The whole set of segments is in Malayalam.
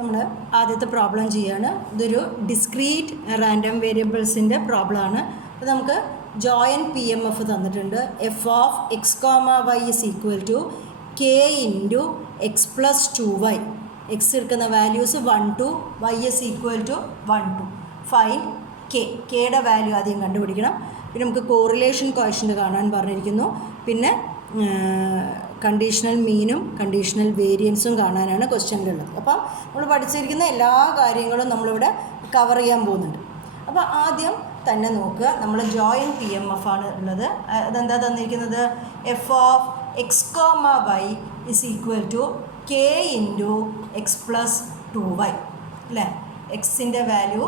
നമ്മൾ ആദ്യത്തെ പ്രോബ്ലം ചെയ്യാണ്. ഇതൊരു ഡിസ്ക്രീറ്റ് റാൻഡം വേരിയബിൾസിൻ്റെ പ്രോബ്ലമാണ്. അപ്പോൾ നമുക്ക് ജോയിൻ പി എം എഫ് തന്നിട്ടുണ്ട്. F of X comma Y is equal to K into X plus 2y. X എടുക്കുന്ന values 1 2, y is equal to 1 2. Find k. കെയുടെ വാല്യൂ ആദ്യം കണ്ടുപിടിക്കണം. പിന്നെ നമുക്ക് കോറിലേഷൻ കോഎഫിഷ്യൻ്റ് കാണാൻ പറഞ്ഞിരിക്കുന്നു. പിന്നെ കണ്ടീഷണൽ മീനും കണ്ടീഷണൽ വേരിയൻസും കാണാനാണ് ക്വസ്റ്റ്യനിലുള്ളത്. അപ്പം നമ്മൾ പഠിച്ചിരിക്കുന്ന എല്ലാ കാര്യങ്ങളും നമ്മളിവിടെ കവർ ചെയ്യാൻ പോകുന്നുണ്ട്. അപ്പോൾ ആദ്യം തന്നെ നോക്കുക, നമ്മൾ ജോയിൻ പി എം എഫ് ആണ് ഉള്ളത്. അതെന്താ തന്നിരിക്കുന്നത്? F of X comma Y is equal to K into X plus 2y അല്ലേ. എക്സിൻ്റെ വാല്യൂ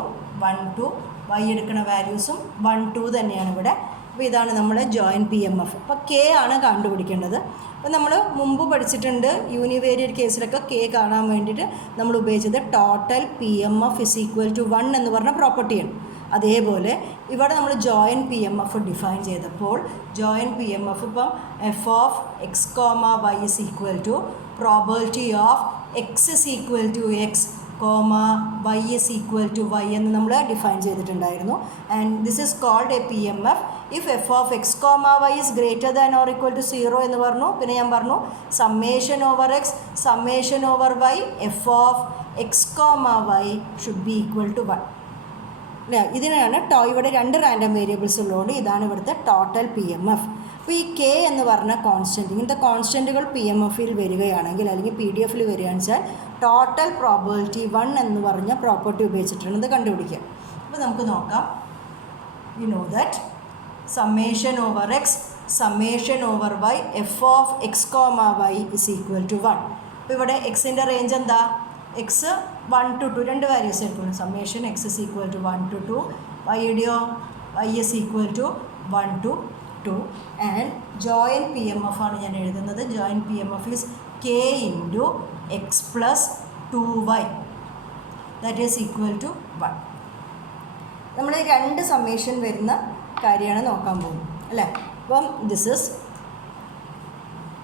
1 2, വൈ എടുക്കുന്ന വാല്യൂസും 1 2 തന്നെയാണ് ഇവിടെ. അപ്പോൾ ഇതാണ് നമ്മൾ ജോയിൻ പി എം എഫ്. അപ്പോൾ കെ ആണ് കണ്ടുപിടിക്കേണ്ടത്. അപ്പോൾ നമ്മൾ മുമ്പ് പഠിച്ചിട്ടുണ്ട്, യൂണിവേരിയറ്റ് കേസിലൊക്കെ കെ കാണാൻ വേണ്ടിയിട്ട് നമ്മൾ ഉപയോഗിച്ചത് total P M F is equal to 1 എന്ന് പറഞ്ഞ പ്രോപ്പർട്ടിയാണ്. അതേപോലെ ഇവിടെ നമ്മൾ joint P M F define ചെയ്തപ്പോൾ ജോയിൻ പി എം എഫ് ഇപ്പം F of X comma Y is equal to probability of X is equal to X comma Y is equal to Y എന്ന് നമ്മൾ ഡിഫൈൻ ചെയ്തിട്ടുണ്ടായിരുന്നു. And this is called a P M F if F of X comma Y is greater than or equal to 0 എന്ന് പറഞ്ഞു. പിന്നെ ഞാൻ പറഞ്ഞു summation over X summation over Y F of X comma Y should be equal to 1 അല്ലേ. ഇതിനാണ് ഇവിടെ 2 റാൻഡം വേരിയബിൾസ് ഉള്ളതുകൊണ്ട് ഇതാണ് ഇവിടുത്തെ ടോട്ടൽ പി എം എഫ്. അപ്പോൾ ഈ കെ എന്ന് പറഞ്ഞ കോൺസ്റ്റൻറ്റ്, ഇങ്ങനത്തെ കോൺസ്റ്റൻറ്റുകൾ പി എം എഫിൽ വരികയാണെങ്കിൽ അല്ലെങ്കിൽ പി ഡി എഫിൽ വരികയാണെന്ന് വെച്ചാൽ ടോട്ടൽ പ്രോബിലിറ്റി 1 എന്ന് പറഞ്ഞ പ്രോപ്പർട്ടി ഉപയോഗിച്ചിട്ടാണ് ഇത് കണ്ടുപിടിക്കുക. അപ്പോൾ നമുക്ക് നോക്കാം. You know that summation over X summation over Y F of X comma Y is equal to 1. അപ്പോൾ ഇവിടെ എക്സിൻ്റെ റേഞ്ച് എന്താ? എക്സ് 1 to 2 2 വാല്യൂസ് എടുക്കുന്നു. Summation X is equal to 1 to 2, വൈയുടെയോ y is equal to 1 to 2. And joint P M f ആണ് ഞാൻ എഴുതുന്നത്. Joint P M f is k into X plus 2y that is equal to 1. നമ്മൾ 2 സമ്മേഷൻ വരുന്ന കാര്യമാണ് നോക്കാൻ പോകുന്നത് അല്ലേ. അപ്പം this is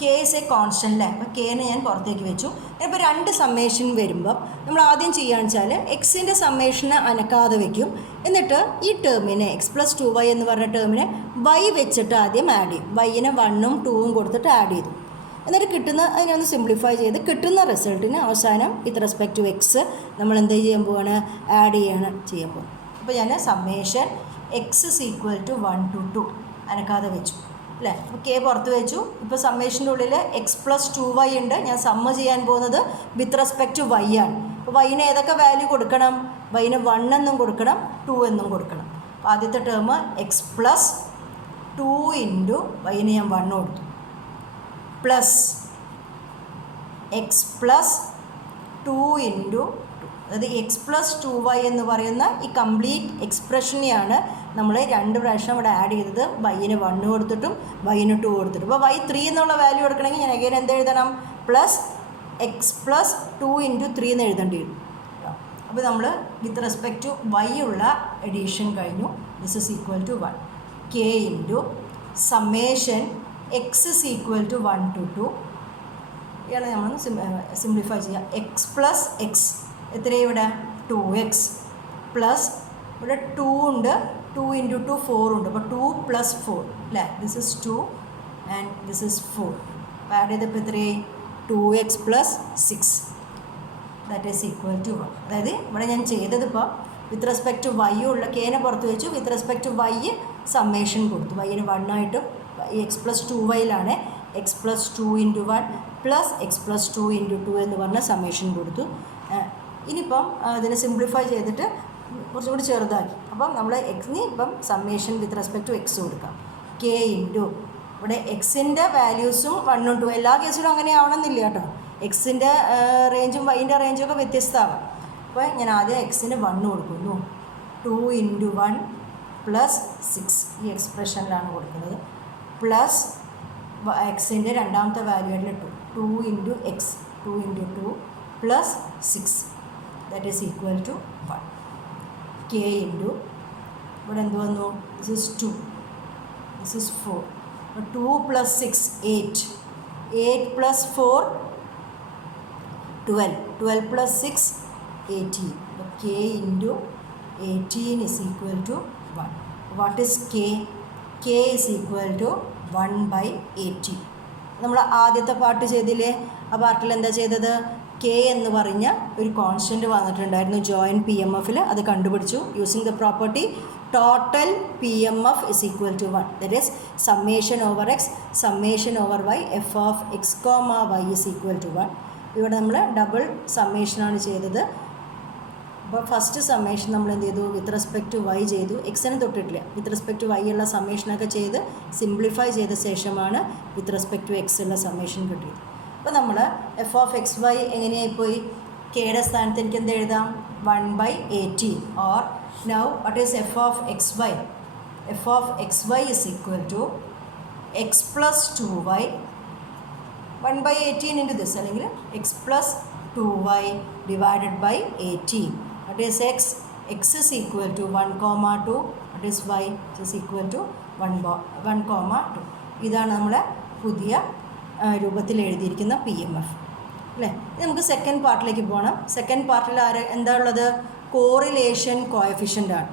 K is A constant അല്ലേ. അപ്പോൾ കെനെ ഞാൻ പുറത്തേക്ക് വെച്ചു. ഇപ്പോൾ 2 സമ്മേഷൻ വരുമ്പം നമ്മൾ ആദ്യം ചെയ്യുകയെന്ന് വെച്ചാൽ എക്സിൻ്റെ സമ്മേഷനെ അനക്കാതെ വയ്ക്കും. എന്നിട്ട് ഈ ടേമിനെ എക്സ് പ്ലസ് 2y എന്ന് പറഞ്ഞ ടേമിനെ വൈ വെച്ചിട്ട് ആദ്യം ആഡ് ചെയ്യും. വൈനെ 1ഉം 2ഉം കൊടുത്തിട്ട് ആഡ് ചെയ്തു. എന്നിട്ട് കിട്ടുന്ന അതിനൊന്ന് സിംപ്ലിഫൈ ചെയ്ത് കിട്ടുന്ന റിസൾട്ടിന് അവസാനം വിത്ത് റെസ്പെക്ട് ടു എക്സ് നമ്മൾ എന്ത് ചെയ്യാൻ പോവാണ്? ആഡ് ചെയ്യാൻ പോകുന്നത്. അപ്പോൾ ഞാൻ summation X is equal to 1 to 2 അനക്കാതെ വെച്ചു അല്ലേ. അപ്പോൾ കെ പുറത്ത് വെച്ചു. ഇപ്പോൾ സമ്മേഷൻ്റെ ഉള്ളിൽ എക്സ് പ്ലസ് 2y ഉണ്ട്. ഞാൻ സമ്മ് ചെയ്യാൻ പോകുന്നത് വിത്ത് റെസ്പെക്ട് ടു വൈ ആണ്. അപ്പോൾ വൈന് ഏതൊക്കെ വാല്യൂ കൊടുക്കണം? വൈന് 1 എന്നും കൊടുക്കണം 2 എന്നും കൊടുക്കണം. അപ്പോൾ ആദ്യത്തെ term X plus 2 into wine ഞാൻ 1 കൊടുത്തു പ്ലസ് എക്സ് പ്ലസ് 2 ഇൻറ്റു 2. അതായത് എക്സ് പ്ലസ് 2y എന്ന് പറയുന്ന ഈ കംപ്ലീറ്റ് എക്സ്പ്രഷനെയാണ് നമ്മൾ 2 പ്രാവശ്യം ഇവിടെ ആഡ് ചെയ്തത്. വൈന് 1 കൊടുത്തിട്ടും വൈന് 2 കൊടുത്തിട്ടും. അപ്പോൾ വൈ 3 എന്നുള്ള വാല്യൂ എടുക്കണമെങ്കിൽ ഞാൻ അഗൈൻ എന്ത് എഴുതണം? പ്ലസ് എക്സ് പ്ലസ് 2 ഇൻറ്റു 3 എന്ന് എഴുതേണ്ടി വരും. അപ്പോൾ നമ്മൾ വിത്ത് റെസ്പെക്ട് ടു വൈ ഉള്ള എഡീഷൻ കഴിഞ്ഞു. This is equal to 1 K into summation X is equal to 1 to 2. ഇയാളെ നമ്മൾ സിംപ്ലിഫൈ ചെയ്യുക. എക്സ് പ്ലസ് എക്സ് എത്രയാണ് ഇവിടെ? 2x പ്ലസ് ഇവിടെ 2 ഉണ്ട്. 2 ഇൻറ്റു 2 4 ഉണ്ട്. അപ്പോൾ 2 + 4 അല്ലേ. This is 2 and this is 4. അപ്പോൾ ആഡ് ചെയ്തപ്പോൾ എത്രയായി? 2x + 6 that is equal to 1. അതായത് ഇവിടെ ഞാൻ ചെയ്തത് ഇപ്പോൾ വിത്ത് റെസ്പെക്ട് ടു വൈ ഉള്ള കെനെ പുറത്ത് വെച്ചു. With respect to y summation കൊടുത്തു. വൈന് 1 ആയിട്ടും എക്സ് പ്ലസ് 2yയിലാണ് x plus 2 into 1 plus x plus 2 into 2 എന്ന് പറഞ്ഞ സമ്മേഷൻ കൊടുത്തു. ഇനിയിപ്പം ഇതിനെ സിംപ്ലിഫൈ ചെയ്തിട്ട് കുറച്ചും കൂടി ചെറുതാക്കി. അപ്പം നമ്മൾ എക്സിന് ഇപ്പം summation with respect to X കൊടുക്കാം. കെ ഇൻറ്റു ഇവിടെ എക്സിൻ്റെ വാല്യൂസും 1ഉം 2 എല്ലാ കേസിലും അങ്ങനെ ആവണമെന്നില്ല കേട്ടോ. എക്സിൻ്റെ റേഞ്ചും വൈൻ്റെ റേഞ്ചും ഒക്കെ വ്യത്യസ്തമാകാം. അപ്പോൾ ഞാൻ ആദ്യം എക്സിന് 1 കൊടുക്കുന്നു. 2 ഇൻറ്റു 1 പ്ലസ് 6 ഈ എക്സ്പ്രഷനിലാണ് കൊടുക്കുന്നത്. പ്ലസ് എക്സിൻ്റെ രണ്ടാമത്തെ വാല്യൂ ആയിട്ടുള്ള 2 into X 2 into 2 plus 6 that is equal to 1 K into ഇവിടെ എന്ത് വന്നു? This is 2 this is 4. 2 + 6 8 8 + 4 12 12 + 6 18. K into 18 is equal to 1. What is K? K is equal to 1 by 80. നമ്മൾ ആദ്യത്തെ പാർട്ട് ചെയ്തില്ലേ, ആ പാർട്ടിൽ എന്താ ചെയ്തത്? കെ എന്ന് പറഞ്ഞ ഒരു കോൺസ്റ്റൻറ്റ് വന്നിട്ടുണ്ടായിരുന്നു ജോയിൻറ്റ് പി എം എഫിൽ. അത് കണ്ടുപിടിച്ചു using the property total P M F is equal to 1. That is summation over X summation over Y F of X comma Y is equal to 1. ഇവിടെ നമ്മൾ ഡബിൾ സമ്മേഷനാണ് ചെയ്തത്. അപ്പോൾ ഫസ്റ്റ് സമ്മേഷൻ നമ്മൾ എന്ത് ചെയ്തു? വിത്ത് റെസ്പെക്ട് ടു വൈ ചെയ്തു. എക്സിന് തൊട്ടിട്ടില്ല. വിത്ത് റെസ്പെക്ട് ടു വൈ ഉള്ള സമ്മേഷനൊക്കെ ചെയ്ത് സിംപ്ലിഫൈ ചെയ്ത ശേഷമാണ് വിത്ത് റെസ്പെക്ട് ടു എക്സ് ഉള്ള സമ്മേഷൻ കിട്ടിയത്. അപ്പോൾ നമ്മൾ എഫ് ഓഫ് എക്സ് വൈ എങ്ങനെയായിപ്പോയി? കെയുടെ സ്ഥാനത്ത് എനിക്ക് എന്ത് എഴുതാം? 1 by 18. Or now what is f of x y? F of x y is equal to x plus 2y 1 by 18 into this, അല്ലെങ്കിൽ x plus 2y divided by 18. What is x? X is equal to 1, 2. What is y? It is equal to 1, 2. ഇതാണ് നമ്മുടെ പുതിയ രൂപത്തിൽ എഴുതിയിരിക്കുന്ന പി എം എഫ് അല്ലേ. നമുക്ക് സെക്കൻഡ് പാർട്ടിലേക്ക് പോകണം. സെക്കൻഡ് പാർട്ടിൽ എന്താ ഉള്ളത്? കോറിലേഷൻ കോഎഫിഷ്യൻ്റ് ആണ്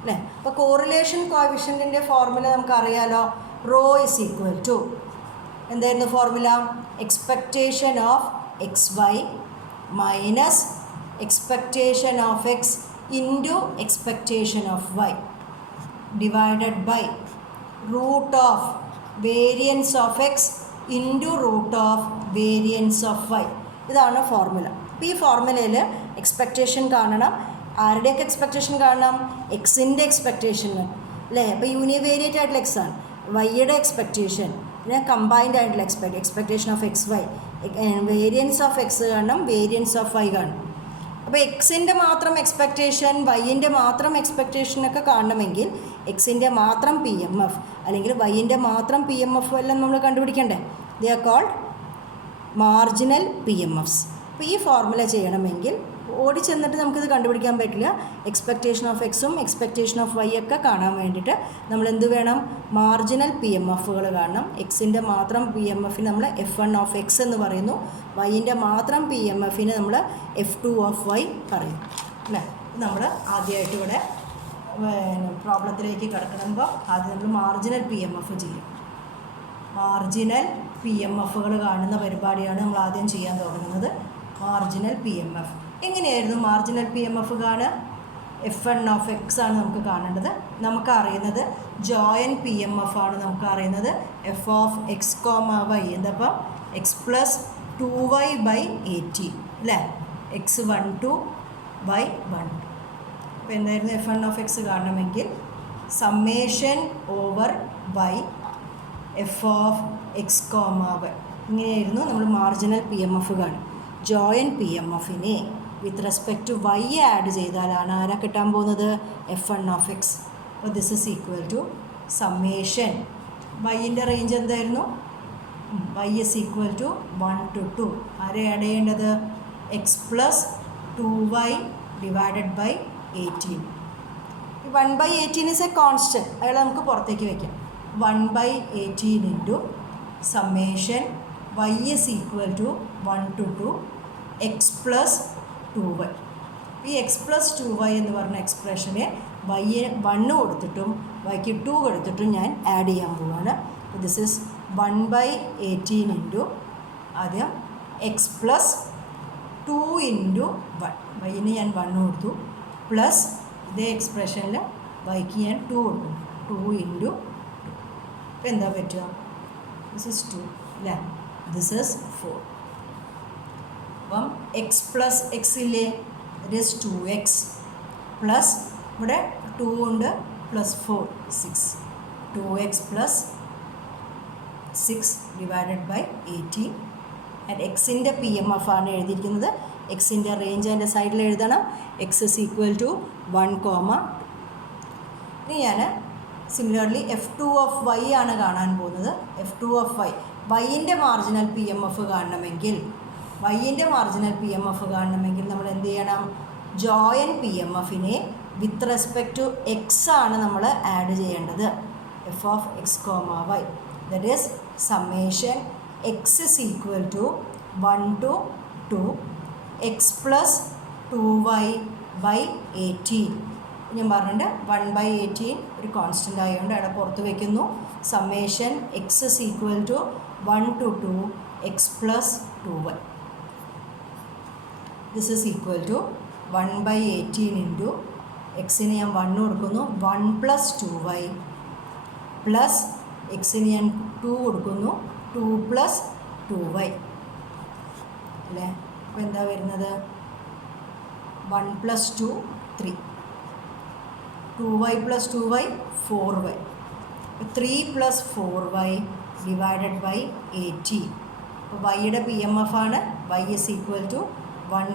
അല്ലേ. അപ്പോൾ കോറിലേഷൻ കോഎഫിഷ്യൻറ്റിൻ്റെ ഫോർമുല നമുക്കറിയാലോ. റോ ഇസ് ഈക്വൽ ടു എന്തായിരുന്നു formula? Expectation of x y minus expectation of x into expectation of y divided by root of variance of x into root of variance of y. ഇതാണ് ഫോർമുല. അപ്പോൾ ഈ ഫോർമുലയിൽ എക്സ്പെക്റ്റേഷൻ കാണണം. ആരുടെയൊക്കെ എക്സ്പെക്റ്റേഷൻ കാണണം? എക്സിൻ്റെ എക്സ്പെക്റ്റേഷൻ അല്ലേ. അപ്പോൾ യൂണിവേരിയേറ്റ് ആയിട്ടുള്ള എക്സ് ആണ്. വൈയുടെ എക്സ്പെക്റ്റേഷൻ പിന്നെ കമ്പൈൻഡ് ആയിട്ടുള്ള expectation of x y. Variance of x കാണണം, വേരിയൻസ് ഓഫ് വൈ കാണണം. അപ്പോൾ എക്സിൻ്റെ മാത്രം എക്സ്പെക്റ്റേഷൻ വൈൻ്റെ മാത്രം എക്സ്പെക്റ്റേഷനൊക്കെ കാണണമെങ്കിൽ എക്സിൻ്റെ മാത്രം പി എം എഫ് അല്ലെങ്കിൽ വൈൻ്റെ മാത്രം പി എം എഫ് എല്ലാം നമ്മൾ കണ്ടുപിടിക്കണ്ടേ? They are called marginal p m fs. അപ്പോൾ ഈ ഫോർമുല ചെയ്യണമെങ്കിൽ ഓടി ചെന്നിട്ട് നമുക്കിത് കണ്ടുപിടിക്കാൻ പറ്റില്ല. എക്സ്പെക്റ്റേഷൻ ഓഫ് എക്സും എക്സ്പെക്റ്റേഷൻ ഓഫ് വൈ ഒക്കെ കാണാൻ വേണ്ടിയിട്ട് നമ്മൾ എന്ത് വേണം? മാർജിനൽ പി എം എഫുകൾ കാണണം. എക്സിൻ്റെ മാത്രം പി എം എഫിന് നമ്മൾ F1 ഓഫ് എക്സ് എന്ന് പറയുന്നു. വൈൻ്റെ മാത്രം പി എം എഫിന് നമ്മൾ F2 ഓഫ് വൈ പറയുന്നു അല്ലേ. നമ്മൾ ആദ്യമായിട്ട് ഇവിടെ പ്രോബ്ലത്തിലേക്ക് കിടക്കുമ്പോൾ ആദ്യം നമ്മൾ മാർജിനൽ പി എം എഫ് ചെയ്യും. മാർജിനൽ പി എം എഫുകൾ കാണുന്ന പരിപാടിയാണ് നമ്മൾ ആദ്യം ചെയ്യാൻ തുടങ്ങുന്നത്. മാർജിനൽ പി എം എഫ് എങ്ങനെയായിരുന്നു? മാർജിനൽ പി എം എഫ് കാണുക. F1 ഓഫ് എക്സ് ആണ് നമുക്ക് കാണേണ്ടത്. നമുക്ക് അറിയുന്നത് ജോയിൻറ്റ് പി എം എഫ് ആണ് നമുക്ക് അറിയുന്നത്. F of X comma y എന്തപ്പം എക്സ് പ്ലസ് 2y by 18 അല്ലേ. X 12 by 1. അപ്പോൾ എന്തായിരുന്നു? F1 ഓഫ് എക്സ് കാണണമെങ്കിൽ summation over Y F of X comma y ഇങ്ങനെയായിരുന്നു നമ്മൾ മാർജിനൽ പി എം എഫ് കാണും. ജോയിൻറ്റ് പി എം എഫിനെ with respect to y add ചെയ്താലാണ് ആരാ കിട്ടാൻ പോകുന്നത്? F1 of x. അപ്പോൾ this is equal to summation വൈൻ്റെ റേഞ്ച് എന്തായിരുന്നു? y is equal to 1 to 2. ആരെ ആഡ് ചെയ്യേണ്ടത്? X plus 2y divided by 18. 1 by 18 is a constant. അയാൾ നമുക്ക് പുറത്തേക്ക് വയ്ക്കാം. 1 by 18 into summation y is equal to 1 to 2 x plus 2y. ഈ എക്സ് പ്ലസ് 2y എന്ന് പറഞ്ഞ എക്സ്പ്രഷനെ വൈയെ 1 കൊടുത്തിട്ടും വൈക്ക് 2 കൊടുത്തിട്ടും ഞാൻ ആഡ് ചെയ്യാൻ പോവുകയാണ്. ദിസ് ഈസ് 1 by 18 ഇൻറ്റു ആദ്യം എക്സ് പ്ലസ് 2 ഇൻറ്റു 1. വൈന് ഞാൻ 1 കൊടുത്തു പ്ലസ് ഇതേ എക്സ്പ്രഷനിൽ വൈക്ക് ഞാൻ 2 കൊടുത്തു. 2 ഇൻറ്റു 2. അപ്പോൾ എന്താ പറ്റുക? ദിസ് ഇസ് 2 അല്ലേ. This is 4. അപ്പം എക്സ് പ്ലസ് എക്സ് ഇല്ലേ, ദറ്റ് ഈസ് 2x പ്ലസ് ഇവിടെ 2 ഉണ്ട് plus 4 6. 2x plus 6 divided by 18. And എക്സിൻ്റെ പി എം എഫ് ആണ് എഴുതിയിരിക്കുന്നത്. എക്സിൻ്റെ റേഞ്ച് അതിൻ്റെ സൈഡിൽ എഴുതണം. എക്സ് ഇസ് ഈക്വൽ ടു 1, ഇനി ഞാൻ സിമിലർലി F2 ഓഫ് വൈ ആണ് കാണാൻ പോകുന്നത്. F2 ഓഫ് വൈ വൈൻ്റെ മാർജിനൽ പി എം എഫ് കാണണമെങ്കിൽ നമ്മൾ എന്ത് ചെയ്യണം? ജോയിൻറ്റ് പി എം എഫിനെ വിത്ത് റെസ്പെക്ട് ടു എക്സ് ആണ് നമ്മൾ ആഡ് ചെയ്യേണ്ടത്. F of X comma y that is summation X is equal to 1 to 2 x plus 2y/18. ഞാൻ പറഞ്ഞിട്ടുണ്ട് 1/18 ഒരു കോൺസ്റ്റൻ്റ് ആയതുകൊണ്ട് അവിടെ പുറത്ത് വയ്ക്കുന്നു. Summation X is equal to 1 to 2 x plus 2y. This is equal to 1/18 into എക്സിന് ഞാൻ 1 കൊടുക്കുന്നു 1 + 2y പ്ലസ് എക്സിന് ഞാൻ 2 കൊടുക്കുന്നു 2 + 2y അല്ലേ. അപ്പോൾ എന്താ വരുന്നത് 1 + 2 3, 2y + 2y 4y, 3 + 4y divided by 80. അപ്പോൾ വൈയുടെ പി എം എഫ് ആണ് y is equal to 1,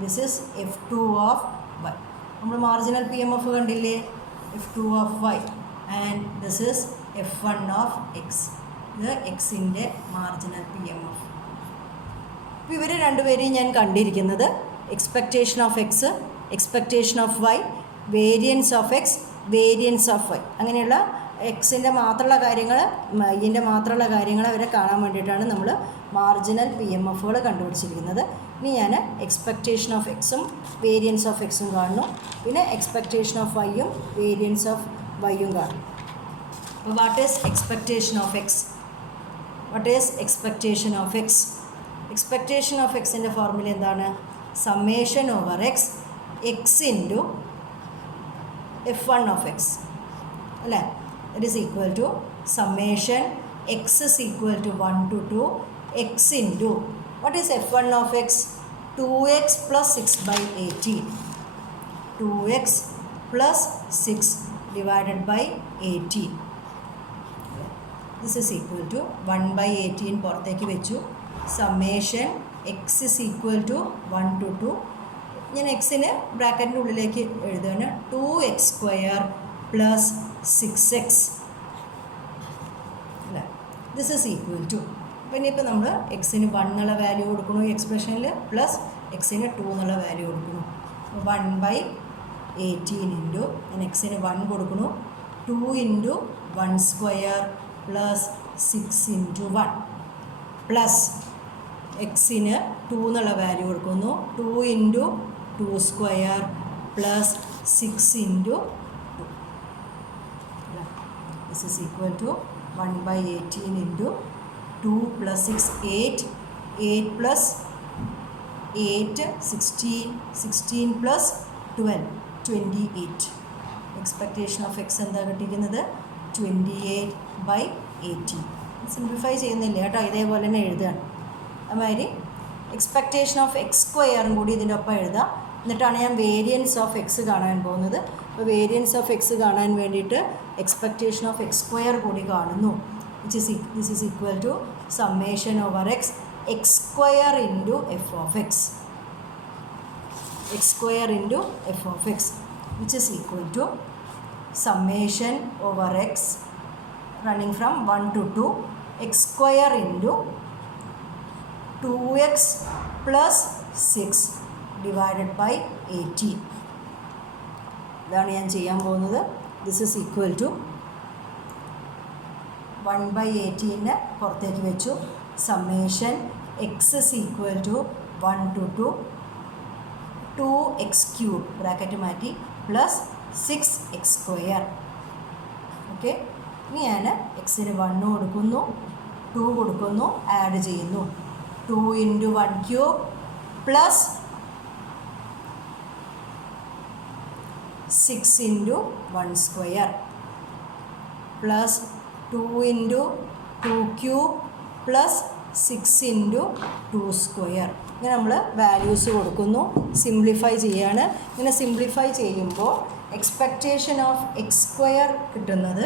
this is F2 of y. നമ്മൾ മാർജിനൽ പി എം എഫ് കണ്ടില്ലേ, F2 of y and this is F1 of x. ഇത് എക്സിൻ്റെ മാർജിനൽ പി എം എഫ്. അപ്പോൾ ഇവർ രണ്ടുപേരെയും ഞാൻ കണ്ടിരിക്കുന്നത് expectation of x, expectation of y, variance of x, variance of y, അങ്ങനെയുള്ള എക്സിൻ്റെ മാത്രമുള്ള കാര്യങ്ങൾ വൈൻ്റെ മാത്രമുള്ള കാര്യങ്ങൾ അവരെ കാണാൻ വേണ്ടിയിട്ടാണ് നമ്മൾ മാർജിനൽ പി എം എഫുകൾ കണ്ടുപിടിച്ചിരിക്കുന്നത്. ഇനി ഞാൻ എക്സ്പെക്റ്റേഷൻ ഓഫ് എക്സും വേരിയൻസ് ഓഫ് എക്സും കാണുന്നു, പിന്നെ എക്സ്പെക്റ്റേഷൻ ഓഫ് വൈയും വേരിയൻസ് ഓഫ് വൈയും കാണും. അപ്പോൾ what is expectation of x? What is expectation of x? Expectation of എക്സിൻ്റെ ഫോർമുല എന്താണ്? Summation over x x into F1 of x അല്ലേ. It is equal to summation X is equal to 1 to 2 x into what is F1 of X? 2x + 6/18, 2x + 6 divided by 18. This is equal to 1/18 പുറത്തേക്ക് വെച്ചു. Summation X is equal to 1 to 2. ഞാൻ എക്സിന് ബ്രാക്കറ്റിൻ്റെ ഉള്ളിലേക്ക് എഴുതുകയാണ് 2x² + 6x അല്ലേ. ദിസ് ഇസ് ഈക്വൽ ടു, പിന്നെ ഇപ്പോൾ നമ്മൾ എക്സിന് 1 എന്നുള്ള വാല്യൂ കൊടുക്കണു ഈ എക്സ്പ്രഷനിൽ, പ്ലസ് എക്സിന് 2 എന്നുള്ള വാല്യൂ കൊടുക്കുന്നു. 1/18 ഇൻറ്റു ഞാൻ എക്സിന് 1 കൊടുക്കുന്നു 2 × 1² പ്ലസ് 6 × 1 പ്ലസ് എക്സിന് 2 എന്നുള്ള വാല്യൂ കൊടുക്കുന്നു 2 × 2² plus 6 × 2. This is equal to 1/18 into 2 plus 6, 8, 8 plus 8, 16, 16 plus 12, 28. Expectation of x എന്താ കിട്ടിയിരിക്കുന്നത് 28/18. സിംപ്ലിഫൈ ചെയ്യുന്നില്ല കേട്ടോ, ഇതേപോലെ തന്നെ എഴുതുകയാണ്. അതുമാതിരി എക്സ്പെക്റ്റേഷൻ ഓഫ് x² കൂടി ഇതിൻ്റെ ഒപ്പം എഴുതാം. എന്നിട്ടാണ് ഞാൻ വേരിയൻസ് ഓഫ് എക്സ് കാണാൻ പോകുന്നത്. അപ്പോൾ വേരിയൻസ് ഓഫ് എക്സ് കാണാൻ വേണ്ടിയിട്ട് എക്സ്പെക്റ്റേഷൻ ഓഫ് x² കൂടി കാണുന്നു. This is equal to summation over x x² into f of x, x² into f of x which is equal to summation over x running from 1 to 2 x² into 2x plus 6 divided by 18. ഇതാണ് ഞാൻ ചെയ്യാൻ പോകുന്നത്. ദിസ് ഈസ് ഈക്വൽ ടു 1/18 പുറത്തേക്ക് വെച്ചു. Summation X is equal to 1 to 2 2x³ bracket മാറ്റി പ്ലസ് 6x². ഓക്കെ, ഇനി ഞാൻ എക്സിന് 1 കൊടുക്കുന്നു 2 കൊടുക്കുന്നു, ആഡ് ചെയ്യുന്നു 2 × 1³ പ്ലസ് 6 × 1² പ്ലസ് 2 × 2³ പ്ലസ് 6 × 2². ഇങ്ങനെ നമ്മൾ വാല്യൂസ് കൊടുക്കുന്നു, സിംപ്ലിഫൈ ചെയ്യാണ്. ഇങ്ങനെ സിംപ്ലിഫൈ ചെയ്യുമ്പോൾ എക്സ്പെക്റ്റേഷൻ ഓഫ് x² കിട്ടുന്നത്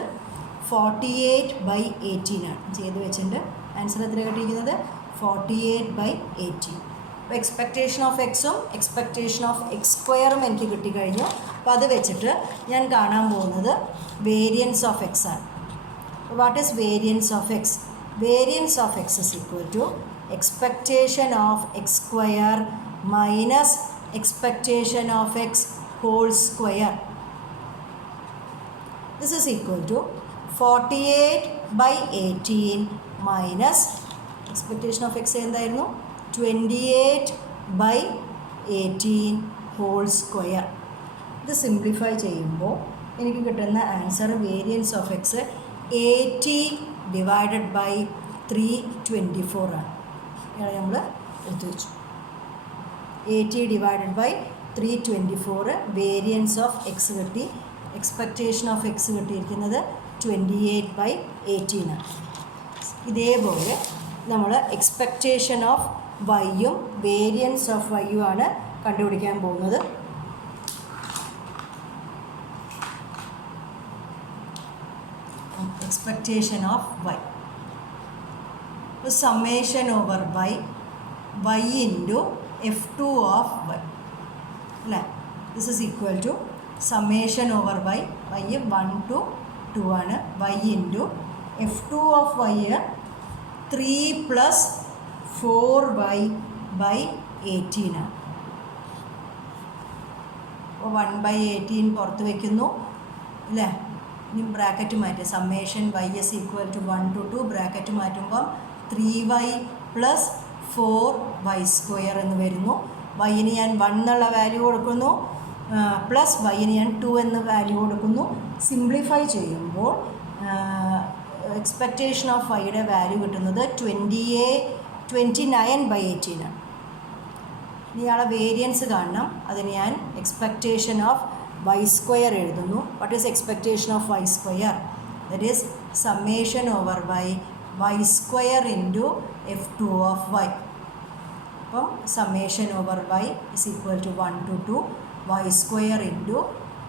48/18 ആണ്. ചെയ്ത് വെച്ചിട്ടുണ്ട്. ആൻസർ എത്ര കിട്ടിയിരിക്കുന്നത് 48/18. അപ്പോൾ എക്സ്പെക്റ്റേഷൻ ഓഫ് എക്സും എക്സ്പെക്റ്റേഷൻ ഓഫ് x² എനിക്ക് കിട്ടിക്കഴിഞ്ഞു. അപ്പോൾ അത് വെച്ചിട്ട് ഞാൻ കാണാൻ പോകുന്നത് വേരിയൻസ് ഓഫ് എക്സ് ആണ്. What is variance of x? Variance of X is equal to expectation of x² minus expectation of x whole square. This is equal to 48/18 minus expectation of x എന്തായിരുന്നു 28/18 18 ഹോൾ സ്ക്വയർ. ഇത് സിംപ്ലിഫൈ ചെയ്യുമ്പോൾ എനിക്ക് കിട്ടുന്ന answer variance of x 80 divided by 324 ആണ്. ഇതാണ് നമ്മൾ എടുത്തു വെച്ചു. 80 divided by 324 variance of x കിട്ടി. എക്സ്പെക്റ്റേഷൻ ഓഫ് എക്സ് കിട്ടിയിരിക്കുന്നത് 28/18 ആണ്. ഇതേപോലെ നമ്മൾ എക്സ്പെക്റ്റേഷൻ ഓഫ് വൈയും വേരിയൻസ് ഓഫ് വൈയും ആണ് കണ്ടുപിടിക്കാൻ പോകുന്നത്. Expectation of y, summation over y into F2 of y അല്ലേ. This is equal to summation over y 1 to 2 ആണ്. Y into F2 of Y 3 + 4y/18 ആണ്. അപ്പോൾ 1/18 പുറത്ത് വയ്ക്കുന്നു അല്ലേ. ഇനി ബ്രാക്കറ്റ് മാറ്റുക. സമ്മേഷൻ y is equal to 1 to 2 bracket മാറ്റുമ്പം 3y + 4y² എന്ന് വരുന്നു. വൈന് ഞാൻ 1 എന്നുള്ള വാല്യൂ കൊടുക്കുന്നു, പ്ലസ് വൈന് ഞാൻ 2 എന്ന വാല്യൂ കൊടുക്കുന്നു. സിംപ്ലിഫൈ ചെയ്യുമ്പോൾ എക്സ്പെക്റ്റേഷൻ ഓഫ് വൈയുടെ വാല്യൂ കിട്ടുന്നത് 29/18 ആണ്. ഇയാളെ വേരിയൻസ് കാണണം. അതിന് ഞാൻ എക്സ്പെക്റ്റേഷൻ ഓഫ് y² എഴുതുന്നു. What is expectation of y²? That is summation over y² into F2 of y. അപ്പം summation over y is equal to 1 to 2 y² into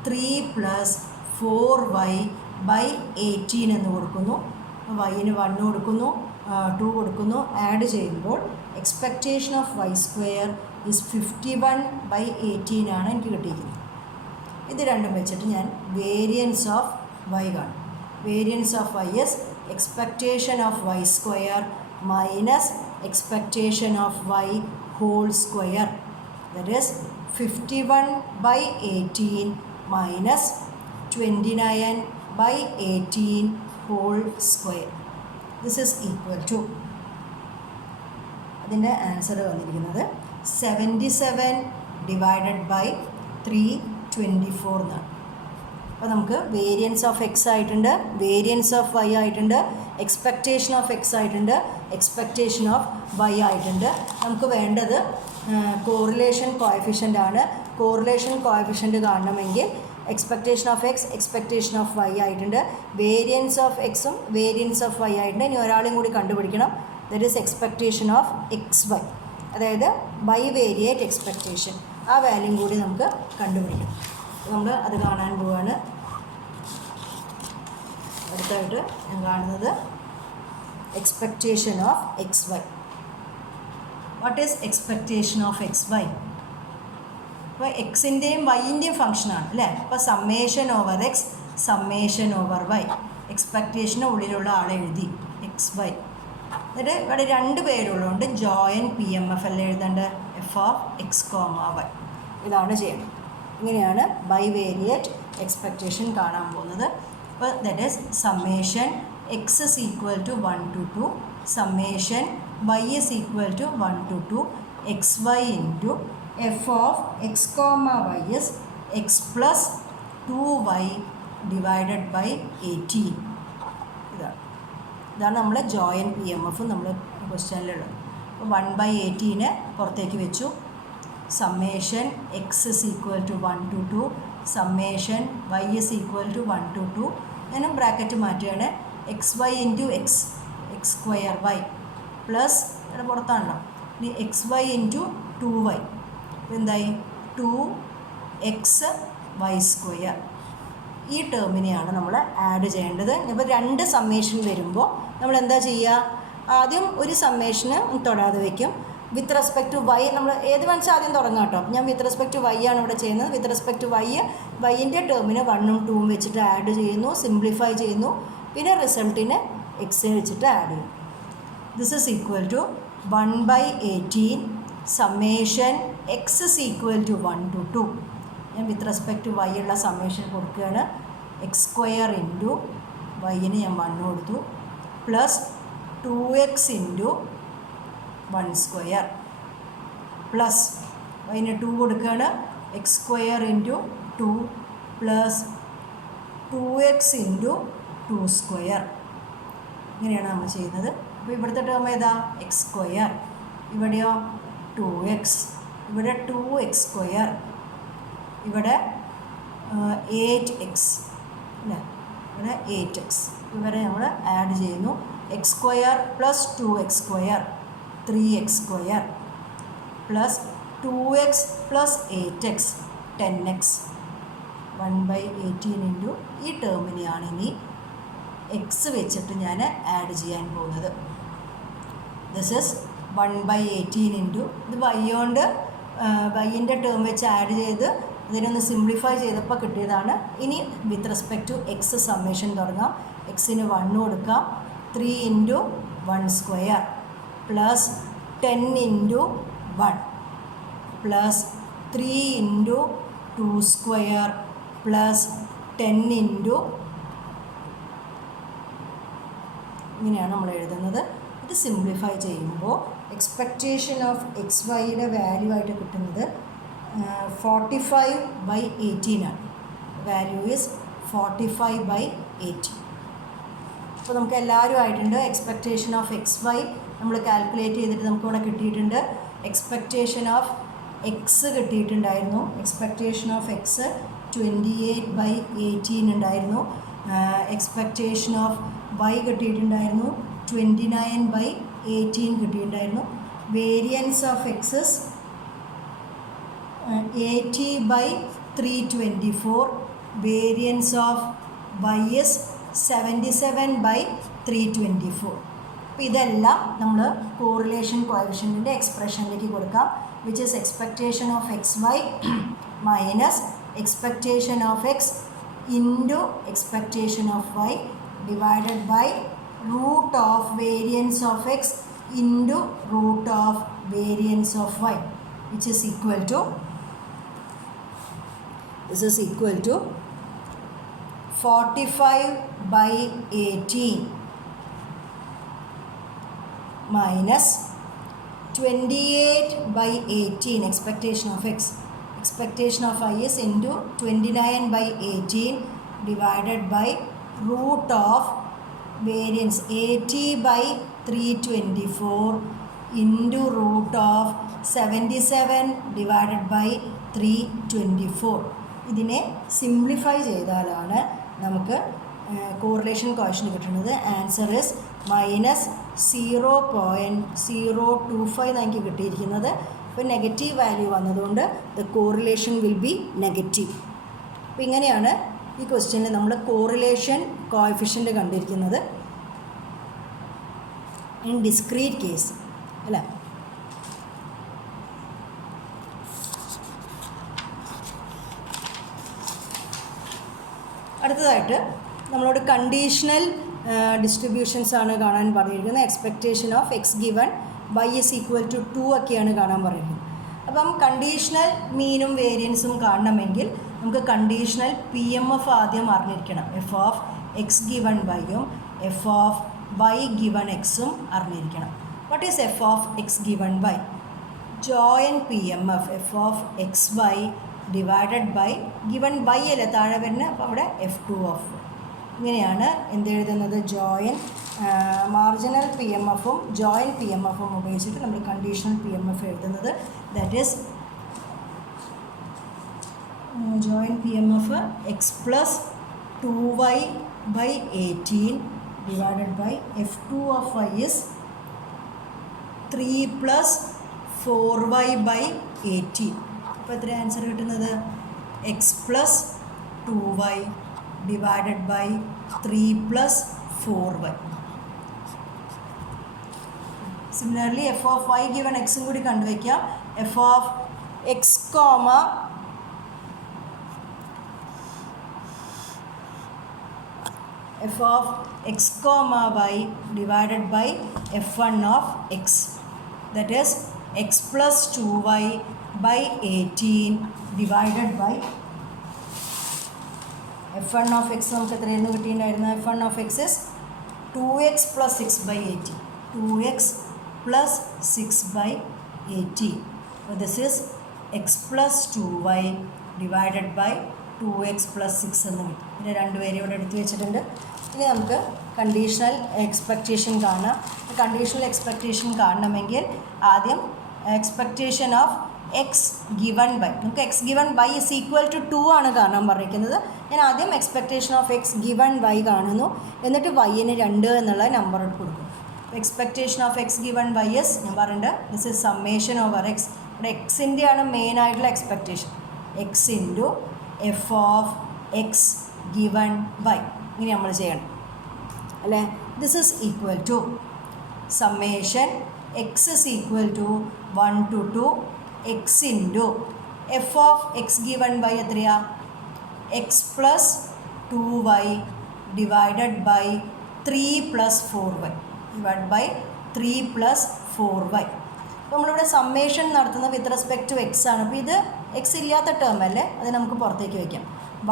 3 + 4y/18 എന്ന് കൊടുക്കുന്നു. വൈന് 1 കൊടുക്കുന്നു, 2 കൊടുക്കുന്നു. ആഡ് ചെയ്യുമ്പോൾ എക്സ്പെക്റ്റേഷൻ ഓഫ് y² ഇസ് 51/18 ആണ് എനിക്ക് കിട്ടിയിരിക്കുന്നത്. ഇത് രണ്ടും വെച്ചിട്ട് ഞാൻ വേരിയൻസ് ഓഫ് വൈ കാണും. Variance of y is expectation of y² minus expectation of y whole square. That is 51/18 minus 29/18 whole square. This is equal to, അതിൻ്റെ ആൻസർ വന്നിരിക്കുന്നത് 77 ഡിവൈഡഡ് ബൈ 324 എന്നാണ്. അപ്പോൾ നമുക്ക് വേരിയൻസ് ഓഫ് എക്സ് ആയിട്ടുണ്ട്, വേരിയൻസ് ഓഫ് വൈ ആയിട്ടുണ്ട്, എക്സ്പെക്റ്റേഷൻ ഓഫ് എക്സ് ആയിട്ടുണ്ട്, എക്സ്പെക്റ്റേഷൻ ഓഫ് വൈ ആയിട്ടുണ്ട്. നമുക്ക് വേണ്ടത് കോറിലേഷൻ കോഎഫിഷ്യൻ്റ് ആണ്. കോറിലേഷൻ കോഎഫിഷ്യൻ്റ് കാണണമെങ്കിൽ expectation of x, expectation of y ആയിട്ടുണ്ട്, വേരിയൻസ് ഓഫ് എക്സും വേരിയൻസ് ഓഫ് വൈ ആയിട്ടുണ്ട്. ഇനി ഒരാളെയും കൂടി കണ്ടുപിടിക്കണം. That is expectation of XY, അതായത് ബൈവേരിയേറ്റ് എക്സ്പെക്റ്റേഷൻ. ആ വാല്യൂ കൂടി നമുക്ക് കണ്ടുപിടിക്കണം. നമ്മൾ അത് കാണാൻ പോവുകയാണ്. അടുത്തായിട്ട് ഞാൻ കാണുന്നത് expectation of XY. What is expectation of XY? ഇപ്പോൾ എക്സിൻ്റെയും വൈൻ്റെയും ഫംഗ്ഷനാണ് അല്ലേ. അപ്പോൾ summation over X, summation over y. എക്സ്പെക്റ്റേഷന് ഉള്ളിലുള്ള ആളെ എഴുതി XY. എന്നിട്ട് ഇവിടെ 2 പേരുള്ളതുകൊണ്ട് ജോയിൻ PMF അല്ലേ എഴുതേണ്ടത്, f(x, y). ഇതാണ് ചെയ്യണം. ഇങ്ങനെയാണ് ബൈവേരിയേറ്റ് എക്സ്പെക്റ്റേഷൻ കാണാൻ പോകുന്നത്. അപ്പോൾ that is summation X is equal to 1 to 2, summation y is equal to 1 to 2 XY into f(x, y) is x + 2y divided by 18. ഇതാണ് നമ്മൾ ജോയിൻ PMF നമ്മൾ ക്വസ്റ്റ്യനിലുള്ളത്. അപ്പോൾ 1/18 പുറത്തേക്ക് വെച്ചു. Summation X is equal to 1 to 2, summation y is equal to 1 to 2. ഞാനും ബ്രാക്കറ്റ് മാറ്റുകയാണ്. XY into x, x² y plus ഇവിടെ പുറത്താണല്ലോ. ഇനി XY ഇൻറ്റു 2y. അപ്പോൾ എന്തായി 2xy². ഈ ടേമിനെയാണ് നമ്മൾ ആഡ് ചെയ്യേണ്ടത്. ഇപ്പോൾ 2 സമ്മേഷൻ വരുമ്പോൾ നമ്മൾ എന്താ ചെയ്യുക? ആദ്യം ഒരു സമ്മേഷന് തൊടാതെ വയ്ക്കും. വിത്ത് റെസ്പെക്ട് ടു വൈ നമ്മൾ ഏത് വേണമെങ്കിൽ ആദ്യം തുടങ്ങാം കേട്ടോ. ഞാൻ വിത്ത് റെസ്പെക്ട് ടു വൈ ആണ് ഇവിടെ ചെയ്യുന്നത്. വിത്ത് റെസ്പെക്ട് ടു വൈൻ്റെ ടേമിന് 1ഉം 2ഉം വെച്ചിട്ട് ആഡ് ചെയ്യുന്നു, സിംപ്ലിഫൈ ചെയ്യുന്നു. പിന്നെ റിസൾട്ടിന് എക്സ് വെച്ചിട്ട് ആഡ് ചെയ്യും. This is equal to 1/18 summation X is equal to 1 to 2. ഞാൻ വിത്ത് റെസ്പെക്ട് ടു വൈ ഉള്ള സമ്മേഷൻ കൊടുക്കുകയാണ്. x² ഇൻറ്റു വൈന് ഞാൻ 1 കൊടുത്തു, plus 2x into 1² plus wine 2 കൊടുക്കുകയാണ്. X square into 2 plus 2x into 2 square. ഇങ്ങനെയാണ് നമ്മൾ ചെയ്യുന്നത്. അപ്പോൾ ഇവിടുത്തെ ടേം ഏതാ? X square. ഇവിടെയോ 2x. ഇവിടെ 2x സ്ക്വയർ. ഇവിടെ 8x അല്ലേ? ഇവിടെ 8x. ഇവരെ നമ്മൾ ആഡ് ചെയ്യുന്നു. X square plus 2x square 3x square plus 2x plus 8x 10x 1/18 into ഈ ടേമിനെയാണ് ഇനി എക്സ് വെച്ചിട്ട് ഞാൻ ആഡ് ചെയ്യാൻ പോകുന്നത്. ദിസ് ഇസ് 1/18 ഇൻറ്റു ഇത് വൈ കൊണ്ട് വൈൻ്റെ ടേം വെച്ച് ആഡ് ചെയ്ത് ഇതിനൊന്ന് സിംപ്ലിഫൈ ചെയ്തപ്പോൾ കിട്ടിയതാണ്. ഇനി with respect to x summation തുടങ്ങാം. എക്സിന് 1 കൊടുക്കാം. 3 into 1 square plus 10 into 1 plus 3 into 2 square plus 10 into ഇങ്ങനെയാണ് നമ്മൾ എഴുതുന്നത്. ഇത് സിംപ്ലിഫൈ ചെയ്യുമ്പോൾ എക്സ്പെക്റ്റേഷൻ ഓഫ് എക്സ് വൈയുടെ വാല്യൂ ആയിട്ട് കിട്ടുന്നത് 45/18 ആണ്. Value is 45/18. അപ്പോൾ നമുക്ക് എല്ലാവരും ആയിട്ടുണ്ട്. എക്സ്പെക്റ്റേഷൻ ഓഫ് എക്സ് വൈ നമ്മൾ കാൽക്കുലേറ്റ് ചെയ്തിട്ട് നമുക്കിവിടെ കിട്ടിയിട്ടുണ്ട്. എക്സ്പെക്റ്റേഷൻ ഓഫ് എക്സ് കിട്ടിയിട്ടുണ്ടായിരുന്നു. എക്സ്പെക്റ്റേഷൻ ഓഫ് എക്സ് 28/18 ഉണ്ടായിരുന്നു. എക്സ്പെക്റ്റേഷൻ ഓഫ് വൈ കിട്ടിയിട്ടുണ്ടായിരുന്നു 29/18 കിട്ടിയിട്ടുണ്ടായിരുന്നു. Variance of x is 80/324. Variance of y is 77/324. അപ്പോൾ ഇതെല്ലാം നമ്മൾ കോറിലേഷൻ കോഎഫിഷ്യൻറ്റിൻ്റെ എക്സ്പ്രഷനിലേക്ക് കൊടുക്കാം. Which is expectation of x y minus expectation of x into expectation of y divided by root of variance of x into root of variance of y which is equal to this is equal to 45/18 minus 28/18 expectation of x. Expectation of y is into 29/18 divided by root of variance 80/324 into root of 77 divided by 324. ഇതിനെ സിംപ്ലിഫൈ ചെയ്താലാണ് നമുക്ക് കോറിലേഷൻ കോഎഫിഷ്യന്റ് കിട്ടുന്നത്. ആൻസർ ഇസ് -0.025 എനിക്ക് കിട്ടിയിരിക്കുന്നത്. ഇപ്പോൾ നെഗറ്റീവ് വാല്യൂ വന്നതുകൊണ്ട് the correlation will be negative. അപ്പോൾ ഇങ്ങനെയാണ് ഈ ക്വസ്റ്റ്യനിൽ നമ്മൾ കോറിലേഷൻ കോഎഫിഷ്യന്റ് കണ്ടിരിക്കുന്നത് ഇൻ ഡിസ്ക്രീറ്റ് കേസ് അല്ലേ. അടുത്തതായിട്ട് നമ്മളോട് കണ്ടീഷണൽ ഡിസ്ട്രിബ്യൂഷൻസ് ആണ് കാണാൻ പറഞ്ഞിരിക്കുന്നത്. Expectation of x given y is equal to 2 ഒക്കെയാണ് കാണാൻ പറയുന്നത്. അപ്പം കണ്ടീഷണൽ മീനും വേരിയൻസും കാണണമെങ്കിൽ നമുക്ക് കണ്ടീഷണൽ PMF ആദ്യം അറിഞ്ഞിരിക്കണം. എഫ് ഓഫ് എക്സ് ഗിവൺ വൈയും എഫ് ഓഫ് വൈ ഗിവൺ എക്സും അറിഞ്ഞിരിക്കണം. What is f of x given y? Joint PMF f of x y divided by given y അല്ല താഴെ വരുന്നത്. അപ്പോൾ അവിടെ F2 ഓഫ് ഇങ്ങനെയാണ് എന്തെഴുതുന്നത്? ജോയിൻ മാർജിനൽ PMFും ജോയിൻ PMFും ഉപയോഗിച്ചിട്ട് നമ്മൾ കണ്ടീഷണൽ PMF എഴുതുന്നത്. That is joint PMF x plus 2y/18 divided by F2 of y is 3 plus 4y/18. അപ്പോൾ എത്ര ആൻസർ കിട്ടുന്നത്? X plus 2y divided by 3 plus 4y. Similarly f of y given എക്സും കൂടി കണ്ടുവയ്ക്കാം. F of X comma f of x comma y divided by f1 of x, that is x plus 2y/18 divided by f1 of x നമുക്ക് എത്രയെന്ന് കിട്ടിയിട്ടുണ്ടായിരുന്നു? f1 of x is 2x plus 6/18, 2x plus 6/18. So this is x plus 2y divided by 2x plus 6 എന്ന് കിട്ടും. ഇതിൻ്റെ രണ്ട് പേര് ഇവിടെ എടുത്ത് വെച്ചിട്ടുണ്ട്. ഇനി നമുക്ക് കണ്ടീഷണൽ എക്സ്പെക്റ്റേഷൻ കാണാം. കണ്ടീഷണൽ എക്സ്പെക്റ്റേഷൻ കാണണമെങ്കിൽ ആദ്യം expectation of x given by, നമുക്ക് x given by is equal to 2 ആണ് കാണാൻ പറഞ്ഞിരിക്കുന്നത്. ഞാൻ ആദ്യം expectation of x given by കാണുന്നു, എന്നിട്ട് വൈന് 2 എന്നുള്ള നമ്പർ കൊടുക്കും. Expectation of x given by എസ് ഞാൻ പറയുന്നുണ്ട്, this is summation over x. ഇവിടെ എക്സിൻ്റെയാണ് മെയിൻ ആയിട്ടുള്ള expectation. X into f of x given by, ഇങ്ങനെ നമ്മൾ ചെയ്യണം അല്ലേ. This is equal to summation X is equal to 1 to 2 x into f of x given by എത്രയാ, x plus 2y divided by 3 plus 4y divide by 3 plus 4y. അപ്പോൾ നമ്മളിവിടെ സമ്മേഷൻ നടത്തുന്നത് വിത്ത് റെസ്പെക്ട് ടു എക്സ് ആണ്. അപ്പോൾ ഇത് എക്സ് ഇല്ലാത്ത ടേം അല്ലേ, അത് നമുക്ക് പുറത്തേക്ക് വയ്ക്കാം.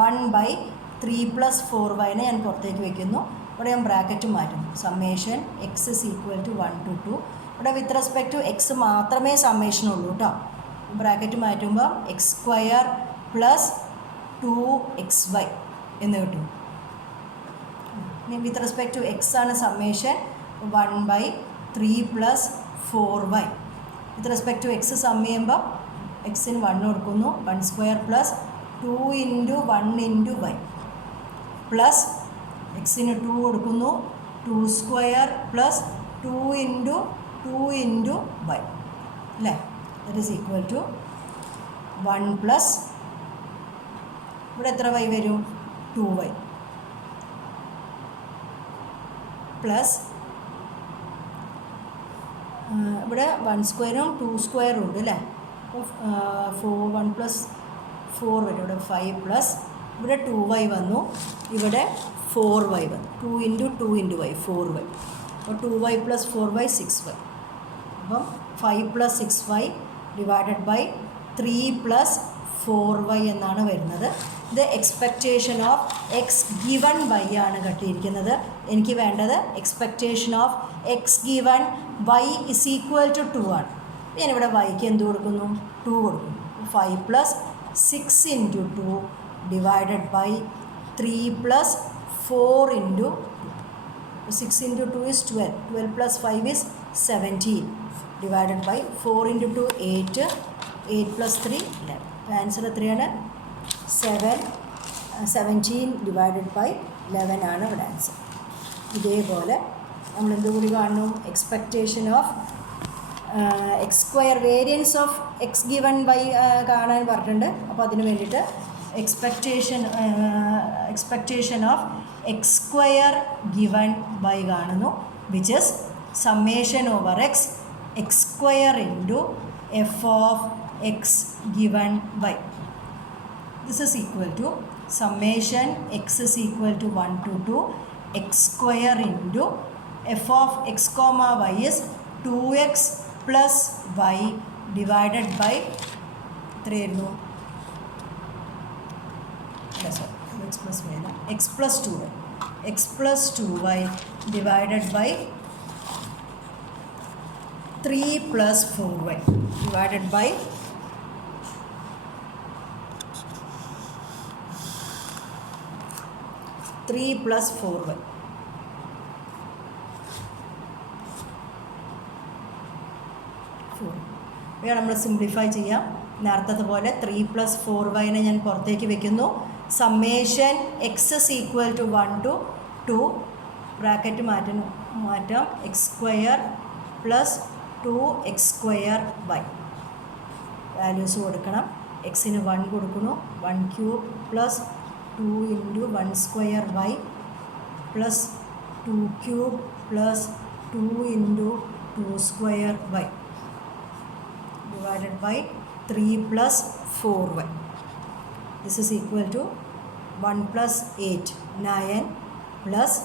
1/3 പ്ലസ് 4y ഞാൻ പുറത്തേക്ക് വയ്ക്കുന്നു. ഇവിടെ ഞാൻ ബ്രാക്കറ്റ് മാറ്റുന്നു. Summation X is equal to 1 to 2. ഇവിടെ വിത്ത് റെസ്പെക്ട് ടു എക്സ് മാത്രമേ സമ്മേഷൻ ഉള്ളൂ കേട്ടോ. ബ്രാക്കറ്റ് മാറ്റുമ്പോൾ എക്സ് സ്ക്വയർ പ്ലസ് 2xy എന്ന് കിട്ടും. ഇനി വിത്ത് റെസ്പെക്ട് ടു എക്സ് ആണ് summation 1/3 plus 4y. With respect to x sum ചെയ്യുമ്പോൾ എക്സിന് 1 കൊടുക്കുന്നു, 1 square plus 2 into 1 into y plus എക്സിന് 2 കൊടുക്കുന്നു, 2 square plus 2 into 2 into y അല്ലേ. That is equal to 1 plus ഇവിടെ എത്ര y വരും, 2y പ്ലസ് ഇവിടെ 1 സ്ക്വയറും 2 സ്ക്വയറും ഉണ്ട് അല്ലേ. അപ്പോൾ 1 പ്ലസ് 4 വരും. ഇവിടെ 5 പ്ലസ് ഇവിടെ 2y വന്നു, ഇവിടെ 4y വന്നു. 2 ഇൻറ്റു 2 ഇൻറ്റു y 4y. അപ്പോൾ 2y പ്ലസ് 4y 6y. അപ്പം 5 plus 6y divided by 3 plus 4y എന്നാണ് വരുന്നത്. ഇത് expectation of x given by ആണ് കട്ടിയിരിക്കുന്നത്. എനിക്ക് വേണ്ടത് expectation of x given by is equal to 2 ആണ്. ഞാനിവിടെ വൈക്ക് എന്ത് കൊടുക്കുന്നു, 2 കൊടുക്കുന്നു. 5 plus 6 into 2 divided by 3 plus 4 into 2. 6 into 2 is 12. 12 plus 5 is 17 divided by 4 into 2 8. 8 plus 3 11. Answer എത്രയാണ്, 17 ഡിവൈഡഡ് ബൈ 11 ആണ് ഇവിടെ ആൻസർ. ഇതേപോലെ നമ്മൾ എന്തുകൂടി കാണുന്നു, expectation of x square variance of x given by കാണാൻ പറഞ്ഞിട്ടുണ്ട്. അപ്പോൾ അതിന് വേണ്ടിയിട്ട് expectation of x square given by കാണുന്നു, which is summation over x x square into f of x given by. This is equal to summation x is equal to 1 to 2 x square into f of x comma y is 2x plus y divided by 3 x plus y x plus 2y x plus 2y divided by 3 plus 4y divided by 3 plus 4y. ഇവയാണ് നമ്മൾ സിംപ്ലിഫൈ ചെയ്യാം. നേരത്തെ പോലെ 3 പ്ലസ് 4y ഞാൻ പുറത്തേക്ക് വെക്കുന്നു. Summation X is equal to 1 to 2 bracket മാറ്റാം x square plus 2x square y values കൊടുക്കണം. എക്സിന് 1 കൊടുക്കുന്നു, 1 cube plus 2 into 1 square y plus 2 cube plus 2 into 2 square y divided by 3 plus 4y. This is equal to 1 plus 8 9 plus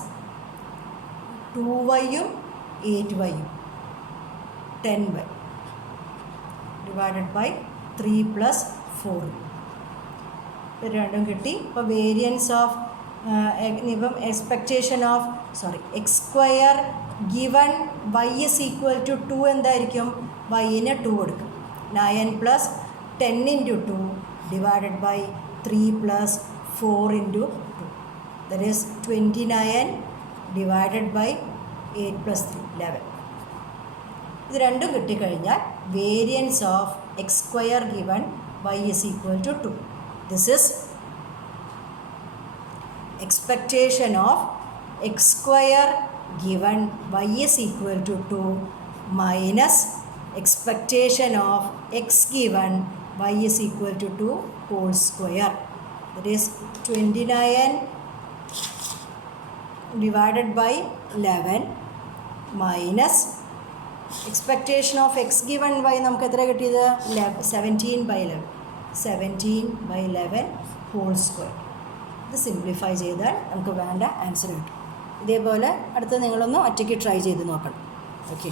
2yയും 8yയും 10y ഡിവൈഡഡ് ബൈ 3 പ്ലസ് 4. രണ്ടും കിട്ടി. ഇപ്പോൾ വേരിയൻസ് ഓഫ് ഇപ്പം expectation of x square given y is equal to 2 എന്തായിരിക്കും, വൈന് 2 കൊടുക്കും. 9 plus 10 into 2 divided by 3 plus 4 into 2. That is 29 divided by 8 plus 3, 11. ഇത് രണ്ടും കിട്ടിക്കഴിഞ്ഞാൽ variance of x square given y is equal to 2. This is expectation of x square given y is equal to 2 minus expectation of x given y is equal to 2 whole square. That is 29 divided by 11 minus expectation of x given y നമുക്ക് എത്ര കിട്ടിയത് 17 by 11 whole square. ഇത് സിംപ്ലിഫൈ ചെയ്താൽ നമുക്ക് വേണ്ട ആൻസർ കിട്ടും. ഇതേപോലെ അടുത്ത് നിങ്ങളൊന്ന് ഒറ്റയ്ക്ക് ട്രൈ ചെയ്ത് നോക്കണം. ഓക്കെ.